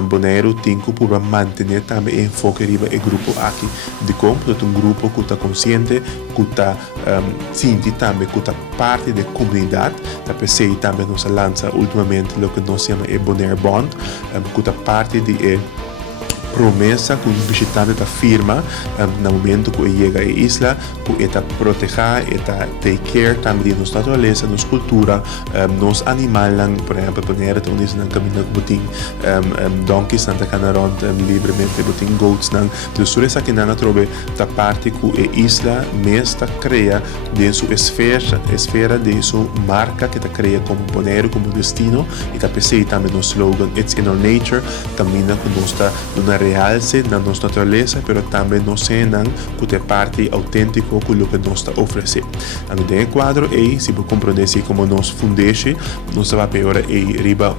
Bonaire tem que manter também enfoque riba e grupo aqui de como um grupo que está consciente, que está sente também que está parte da comunidade, da PCI também nos lança ultimamente o que nós chamamos de Bonaire Bond, que está parte de promessa que o visitante da firma no momento que chega à isla, que está proteger, está take care também de nossa natureza, nossa cultura, nos animais, por exemplo, Bonaire tem onde não caminha com botim donkeys, Santa Canaron livremente botim goats, então tudo isso que não trobe da parte que a isla mesmo cria de sua esfera de sua marca que está cria como Bonaire como destino e está pensei também no slogan It's in our nature, caminha com nossa realce na nossa natureza, mas também nos ensinam que é parte autêntico que o que nos oferece. No dentro quadro, se você compreender como nos fundece, nós vamos para riba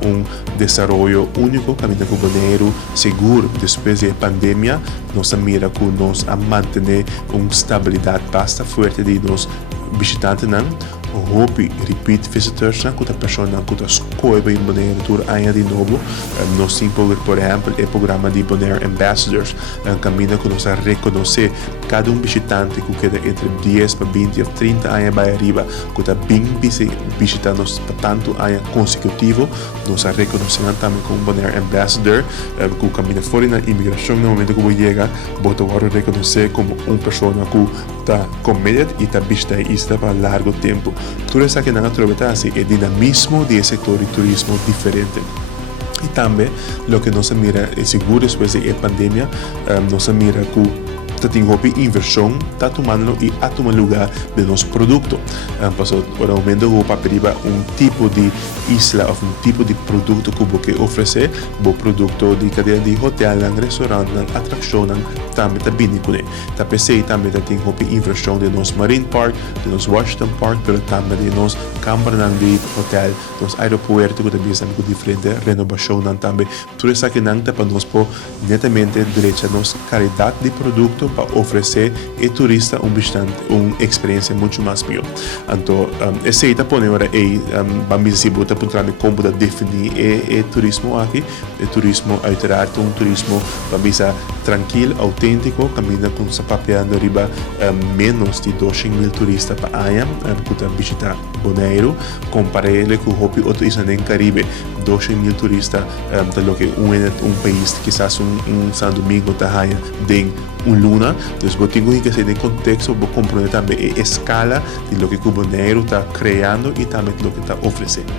desenvolvimento único, caminho com Bonaire seguro depois da pandemia, nós mira que nós a manter uma estabilidade bastante forte de nos visitantes hope repeat visitors que a pessoa que escolhe em Bonaire tour ainda de novo nós temos por exemplo o programa de Bonaire Ambassadors caminho que nós a reconhecer cada visitante que queda entre 10 para 20 ou 30 anos para arriba que está bem visitando nos tanto anos consecutivo nós a reconhecer também como Bonaire Ambassador que caminha fora na imigração no momento que você chega você vai reconhecer como uma pessoa que está committed e está visita a isla para largo tempo. Tudo isso que nós trovamos é dinamismo de setor de turismo diferente. E também, o que nós mira é seguro depois da pandemia, nós mira que tem uma inversão, está tomando e a tomar lugar de nosso produto. Passou o aumento do paperiba tipo de isla ou tipo de produto que você oferece, o produto de cadeia de hotel, restaurante, atração, também está bem com ele. Tá pensei também tem uma inversão de nosso Marine Park, de nosso Washington Park, mas também de nosso câmara de hotel, nosso aeroporto que também está com diferente renovação também. Tudo isso que não está para nós netamente direita nossa qualidade de produto para oferecer ao turista uma experiência muito mais melhor. Então, esse aí põe agora vamos dizer como definir o turismo aqui. O turismo alterado, turismo vamos dizer tranquilo, autêntico, caminha com essa papiando riba menos de 200,000 turistas para ano que visitar Bonaire, comparado com o outro isla no Caribe, 200,000 turistas de lo que país, quizás São Domingo, Tahaia, tem luna, então você tem que ser em contexto, você compreender também a escala de lo que Bonaire está criando e também de lo que está oferecendo.